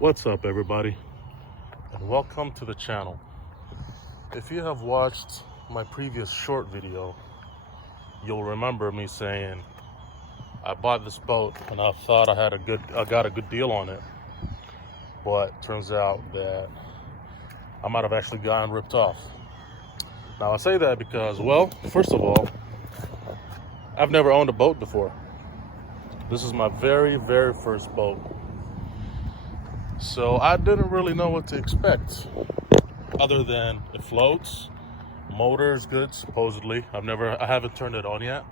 What's up, everybody, and welcome to the channel. If you have watched my previous short video, you'll remember me saying I bought this boat and I thought I got a good deal on it, but turns out that I might have actually gotten ripped off. Now I say that because, well, first of all, I've never owned a boat before. This is my very first boat. So I didn't really know what to expect, other than it floats, motor is good, supposedly. I haven't turned it on yet,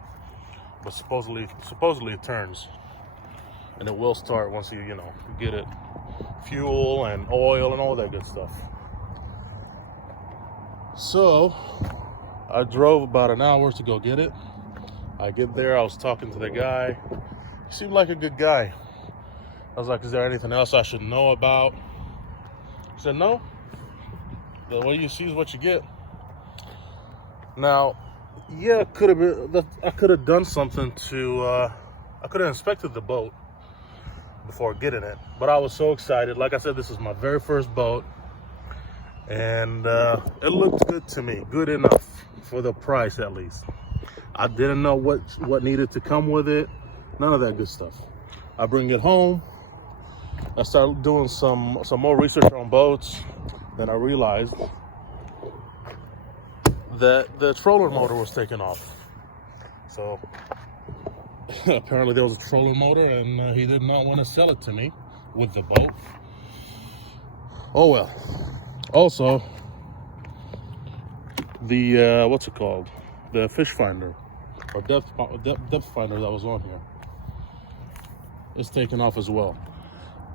but supposedly it turns, and it will start once you get it fuel and oil and all that good stuff. So I drove about an hour to go get it. I get there, I was talking to the guy. He seemed like a good guy. I was like, is there anything else I should know about? He said, no. The way you see is what you get. Now, yeah, I could have done something I could have inspected the boat before getting it. But I was so excited. Like I said, this is my very first boat. And it looked good to me. Good enough for the price, at least. I didn't know what needed to come with it. None of that good stuff. I bring it home. I started doing some more research on boats. Then I realized that the trolling motor was taken off. So apparently there was a trolling motor, and he did not want to sell it to me with the boat. Oh well. Also, the what's it called? The fish finder or depth finder that was on here is taken off as well.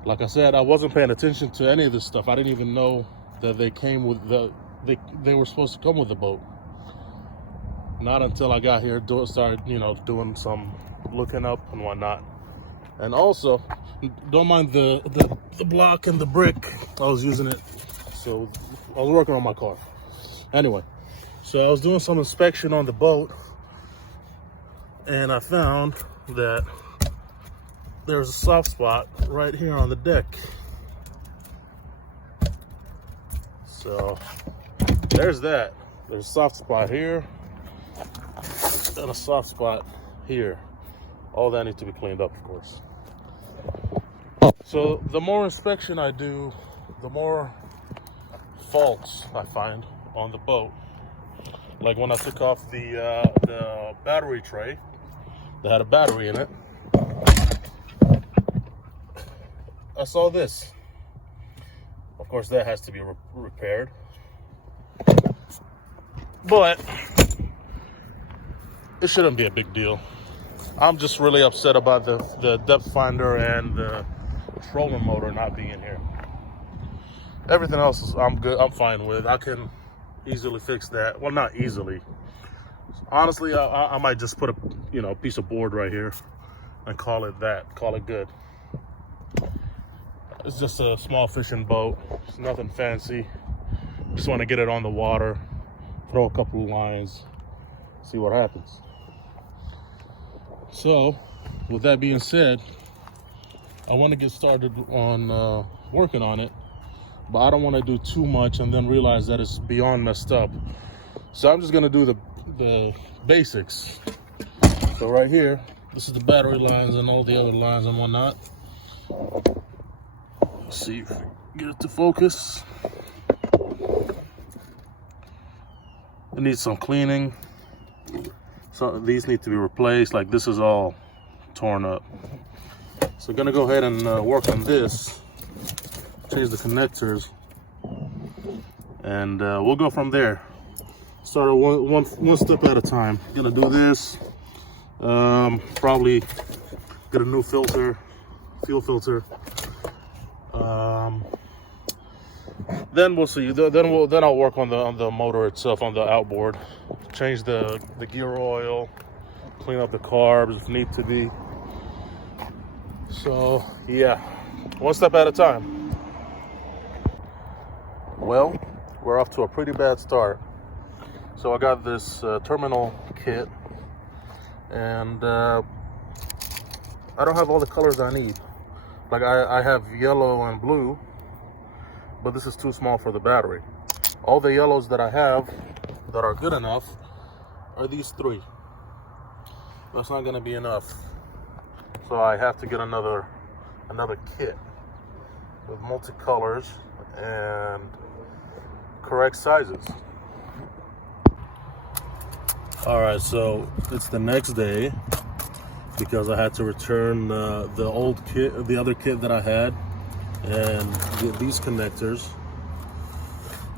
Like I said, I wasn't paying attention to any of this stuff. I didn't even know that they came with they were supposed to come with the boat. Not until I got here, started doing some looking up and whatnot. And also, don't mind the block and the brick. I was using it, so I was working on my car. Anyway, so I was doing some inspection on the boat, and I found that there's a soft spot right here on the deck. So there's that. There's a soft spot here and a soft spot here. All that needs to be cleaned up, of course. So the more inspection I do, the more faults I find on the boat. Like when I took off the battery tray that had a battery in it, I saw this. Of course, that has to be repaired. But it shouldn't be a big deal. I'm just really upset about the depth finder and the trolling motor not being here. Everything else I'm fine with. I can easily fix that. Well, not easily. Honestly, I might just put a piece of board right here and call it good. It's just a small fishing boat. It's nothing fancy. Just want to get it on the water, throw a couple of lines, see what happens. So, with that being said, I want to get started on working on it, but I don't want to do too much and then realize that it's beyond messed up. So I'm just going to do the basics. So right here, this is the battery lines and all the other lines and whatnot. Let's see if we get it to focus. It needs some cleaning. So these need to be replaced. Like this is all torn up. So I'm gonna go ahead and work on this. Change the connectors, and we'll go from there. Start one step at a time. Gonna do this. Probably get a new fuel filter. Then we'll see. Then I'll work on the motor itself, on the outboard. Change the gear oil, clean up the carbs if need to be. So yeah, one step at a time. Well, we're off to a pretty bad start. So I got this terminal kit, and I don't have all the colors I need. Like I have yellow and blue, but this is too small for the battery. All the yellows that I have that are good enough are these 3. That's not gonna be enough. So I have to get another kit with multicolors and correct sizes. All right, so it's the next day because I had to return the old kit, the other kit that I had, and get these connectors.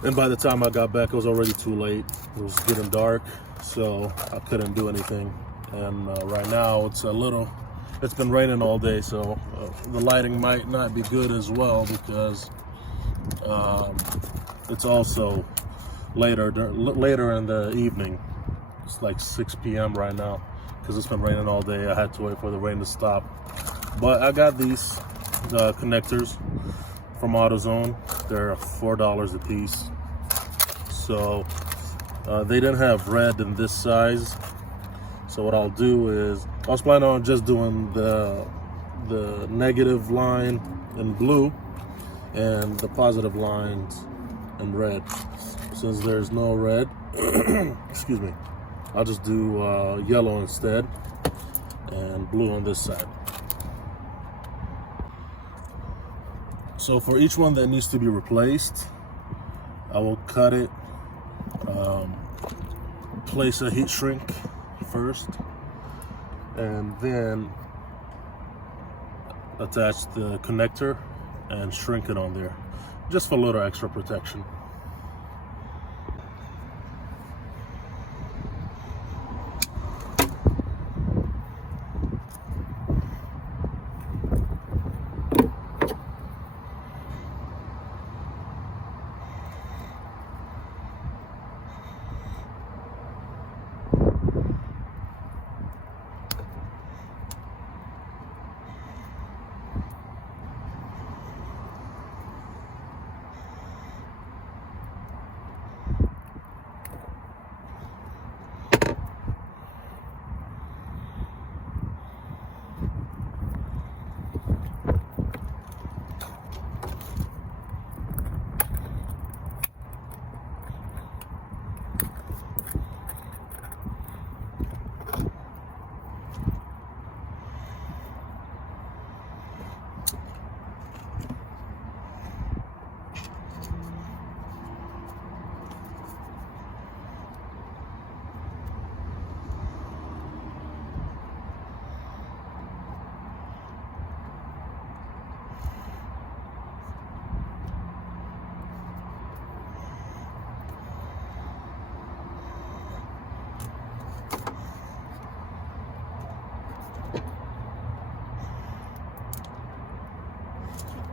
And by the time I got back, it was already too late. It was getting dark, so I couldn't do anything. And right now it's been raining all day, so the lighting might not be good as well because it's also later in the evening. It's like 6 p.m. right now because it's been raining all day. I had to wait for the rain to stop. But I got these connectors from AutoZone. They're $4 a piece. So they didn't have red in this size. So what I'll do is, I was planning on just doing the negative line in blue and the positive lines in red. Since there's no red, excuse me, I'll just do yellow instead and blue on this side. So for each one that needs to be replaced, I will cut it, place a heat shrink first, and then attach the connector and shrink it on there, just for a little extra protection.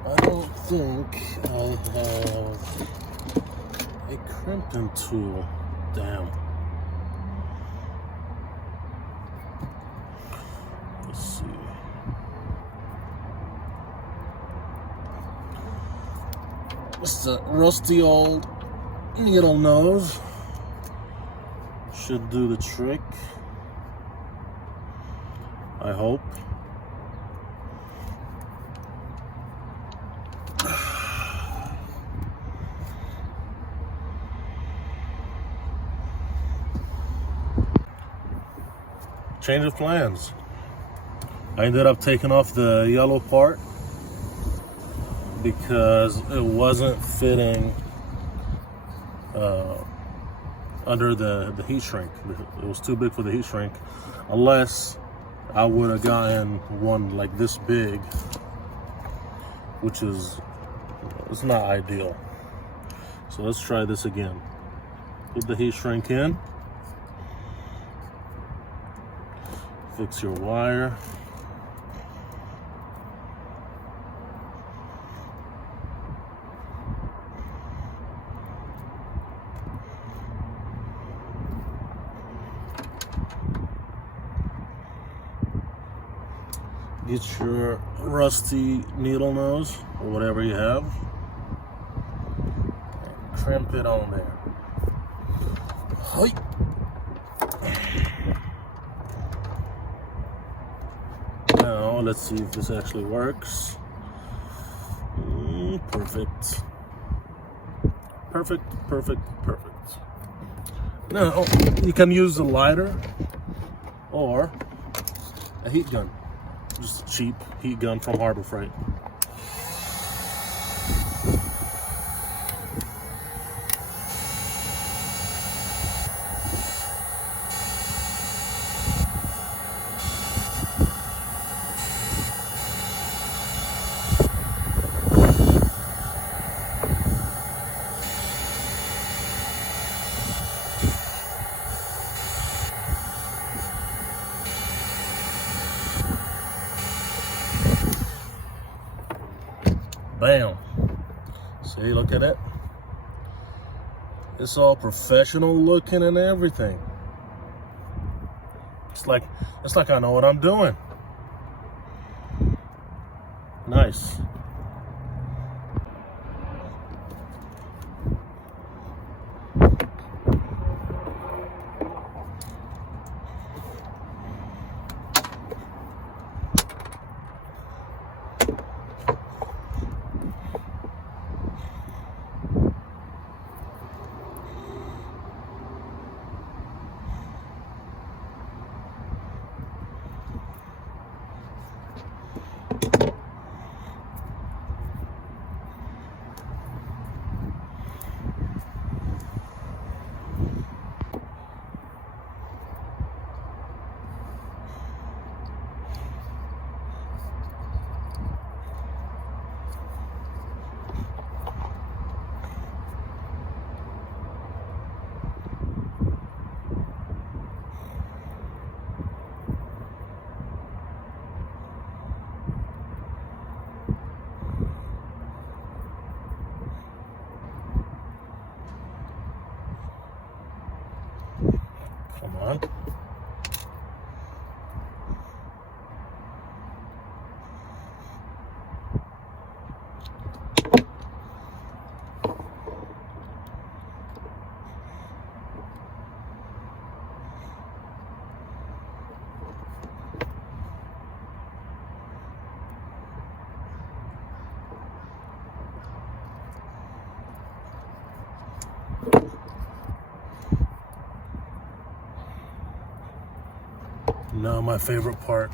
I don't think I have a crimping tool. Damn. Let's see. It's a rusty old needle nose. Should do the trick, I hope. Change of plans. I ended up taking off the yellow part because it wasn't fitting under the heat shrink. It was too big for the heat shrink, unless I would have gotten one like this big, which is, it's not ideal. So let's try this again. Put the heat shrink in. Fix your wire. Get your rusty needle nose or whatever you have. Crimp it on there. Hi. Now let's see if this actually works. Perfect. Perfect, perfect, perfect. Now, you can use a lighter or a heat gun. Just a cheap heat gun from Harbor Freight. Bam. See, look at it. It's all professional looking and everything. It's like I know what I'm doing. Nice. Come on. Now my favorite part.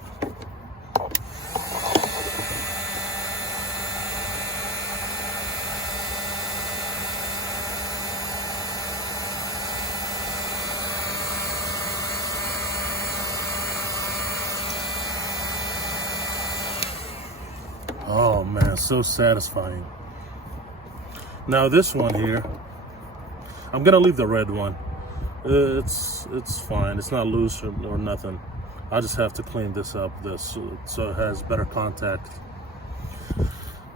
Oh man, so satisfying. Now this one here, I'm gonna leave the red one. It's fine. It's not loose or nothing. I just have to clean this up, so it has better contact.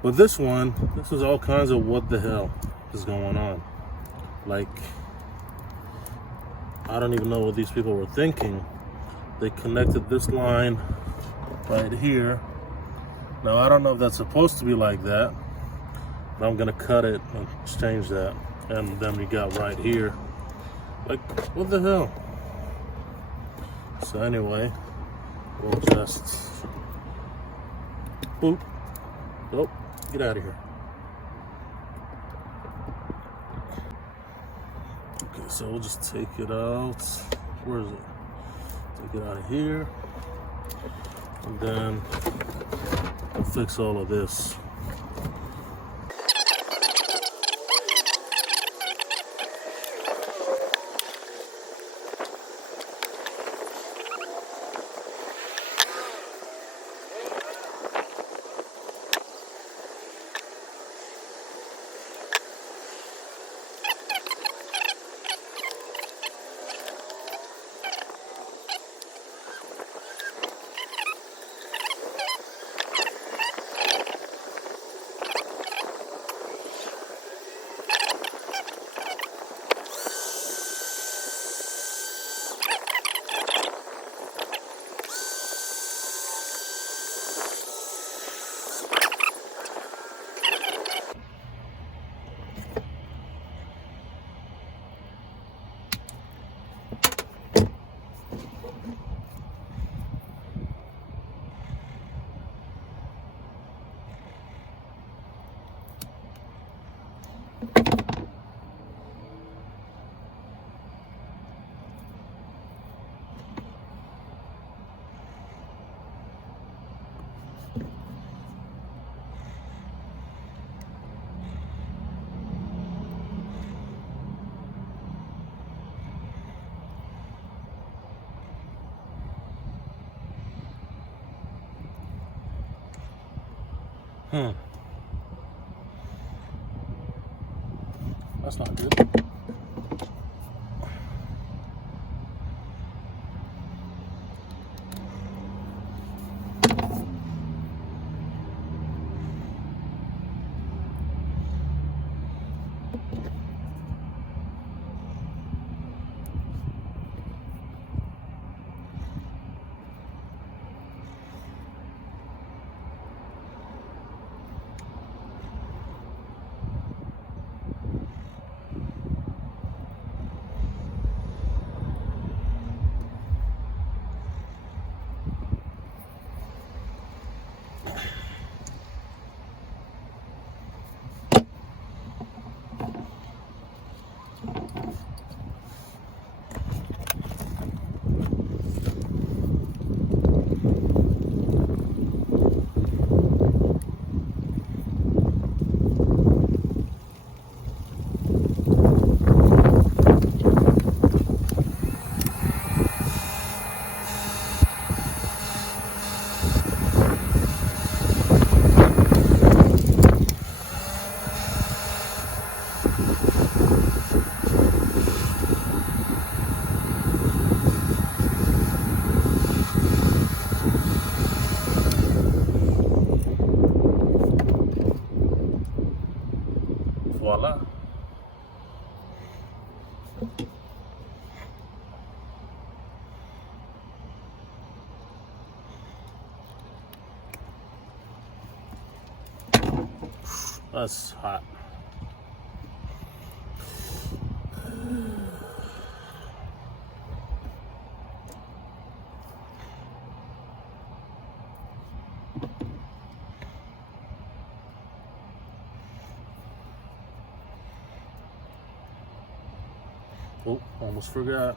But this one, this is all kinds of what the hell is going on. Like, I don't even know what these people were thinking. They connected this line right here. Now, I don't know if that's supposed to be like that, but I'm gonna cut it and change that. And then we got right here. Like, what the hell? So anyway, we'll just boop. Nope, get out of here. Okay, so we'll just take it out. Where is it? Take it out of here. And then we'll fix all of this. That's not good. Voila. That's hot. Oh, almost forgot.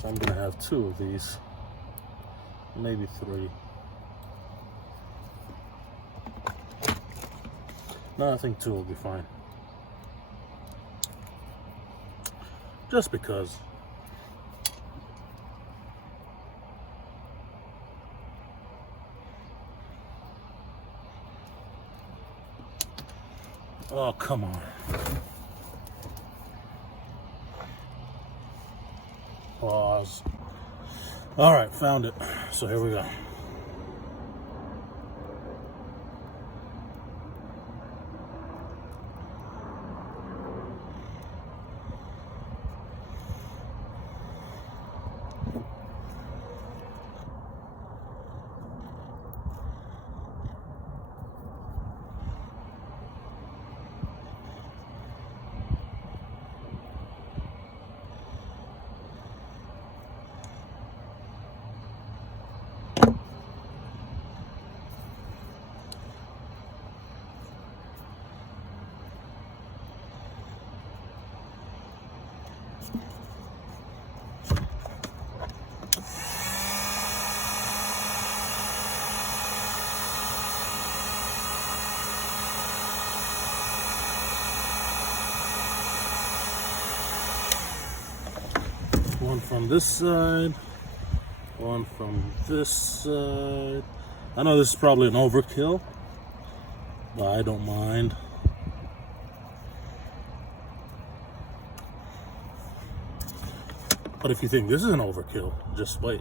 So I'm gonna have 2 of these, maybe 3. No, I think 2 will be fine. Just because. Oh, come on. Pause. All right, found it. So here we go. One from this side, one from this side. I know this is probably an overkill, but I don't mind. But if you think this is an overkill, just wait.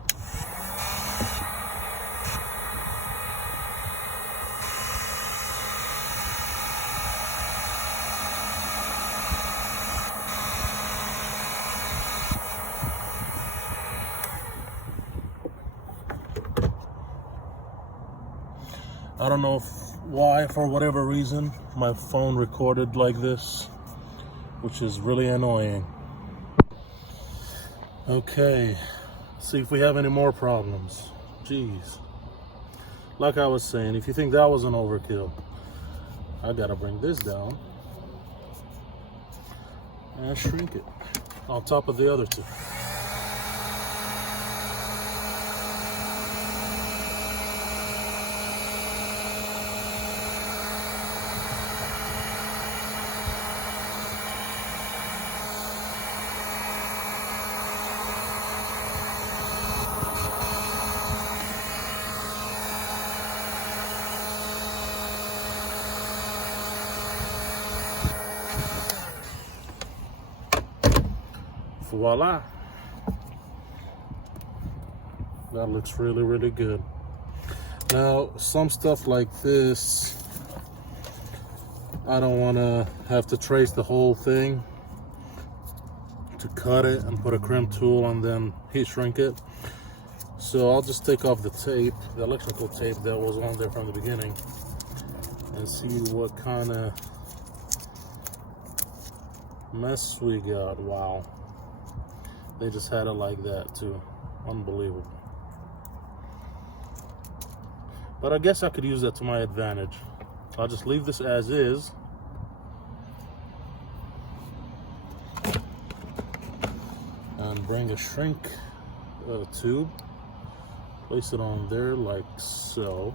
I don't know why, for whatever reason, my phone recorded like this, which is really annoying. Okay, see if we have any more problems. Jeez. Like I was saying, if you think that was an overkill, I gotta bring this down and shrink it on top of the other 2. voila. That looks really, really good. Now, some stuff like this, I don't want to have to trace the whole thing to cut it and put a crimp tool and then heat shrink it. So I'll just take off the tape, the electrical tape that was on there from the beginning, and see what kind of mess we got. Wow. They just had it like that too. Unbelievable. But I guess I could use that to my advantage. I'll just leave this as is. And bring a shrink tube. Place it on there like so.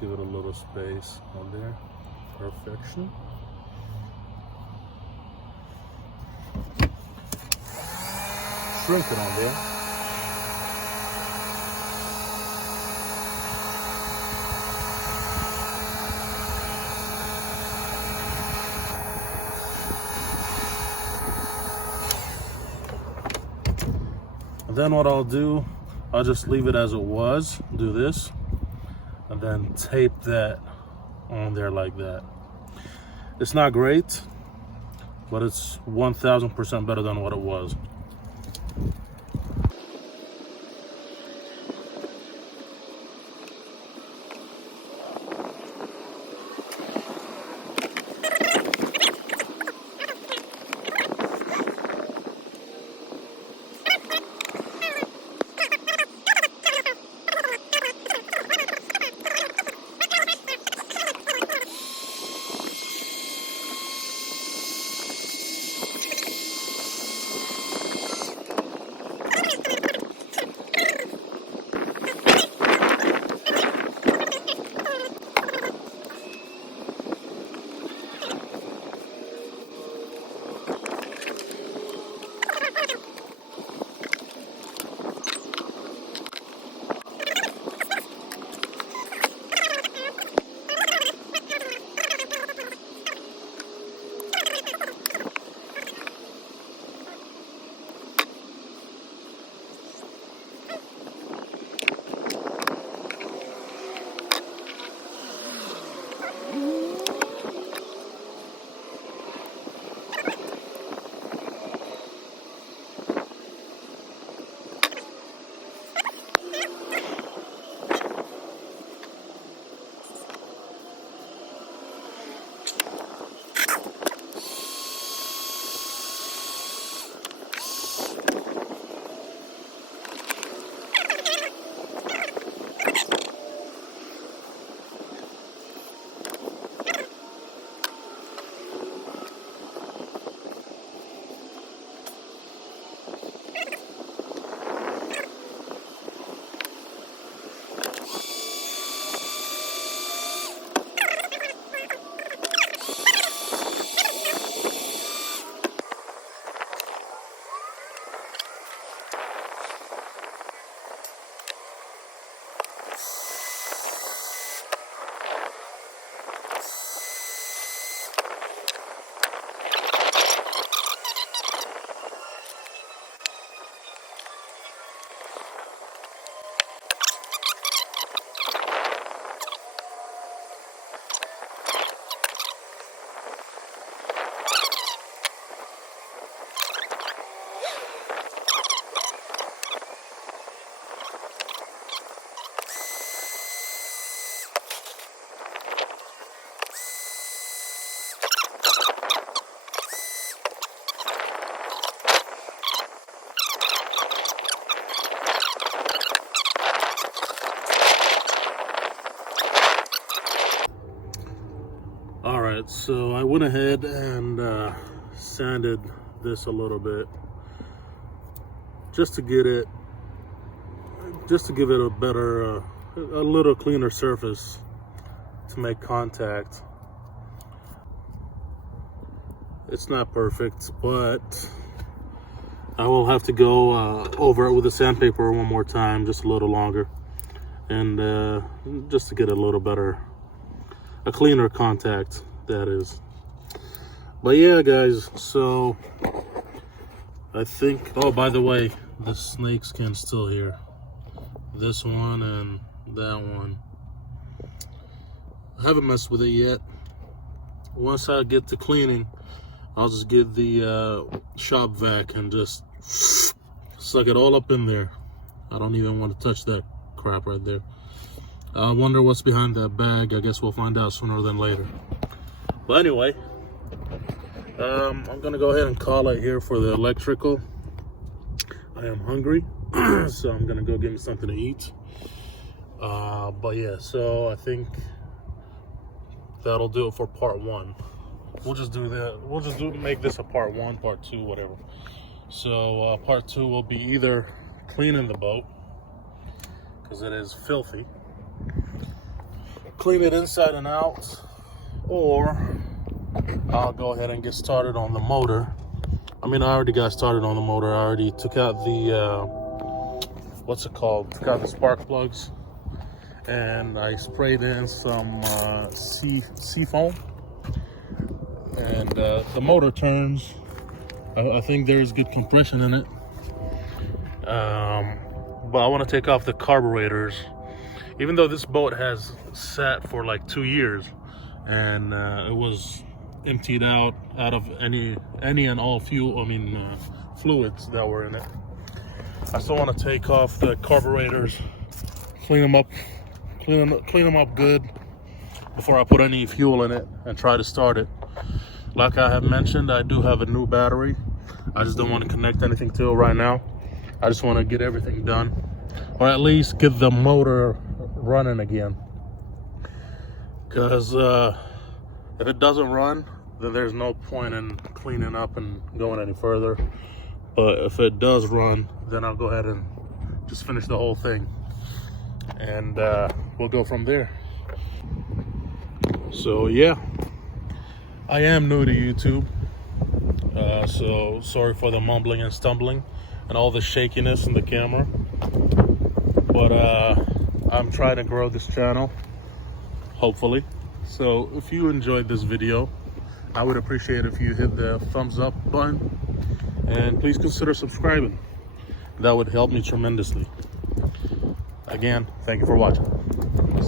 Give it a little space on there. Perfection. Shrink it on there. And then what I'll do, I'll just leave it as it was, do this, and then tape that on there like that. It's not great, but it's 1000% better than what it was. Alright, so I went ahead and sanded this a little bit just to give it a better, a little cleaner surface to make contact. It's not perfect, but I will have to go over it with the sandpaper one more time, just a little longer, and just to get a little better, a cleaner contact, that is. But yeah, guys, so I think, oh, by the way, the snake skin's still here. This one and that one. I haven't messed with it yet. Once I get to cleaning, I'll just get the shop vac and just suck it all up in there. I don't even want to touch that crap right there. I wonder what's behind that bag. I guess we'll find out sooner than later. But anyway, I'm gonna go ahead and call it here for the electrical. I am hungry, so I'm gonna go get me something to eat. But yeah, so I think that'll do it for part one. We'll just do that. We'll just make this a part one, part two, whatever. So part two will be either cleaning the boat, because it is filthy, clean it inside and out, or I'll go ahead and get started on the motor. I mean, I already got started on the motor. I already took out the what's it called? Took out the spark plugs, and I sprayed in some sea foam, and the motor turns. I think there's good compression in it, but I want to take off the carburetors. Even though this boat has sat for like 2 years, and it was emptied out of any and all fuel, fluids that were in it, I still want to take off the carburetors, clean them up good before I put any fuel in it and try to start it. Like I have mentioned, I do have a new battery. I just don't want to connect anything to it right now. I just want to get everything done, or at least get the motor running again. Because if it doesn't run, then there's no point in cleaning up and going any further. But if it does run, then I'll go ahead and just finish the whole thing, and we'll go from there. So yeah, I am new to YouTube, so sorry for the mumbling and stumbling and all the shakiness in the camera, but I'm trying to grow this channel, hopefully. So if you enjoyed this video, I would appreciate if you hit the thumbs up button, and please consider subscribing. That would help me tremendously. Again, thank you for watching. See you.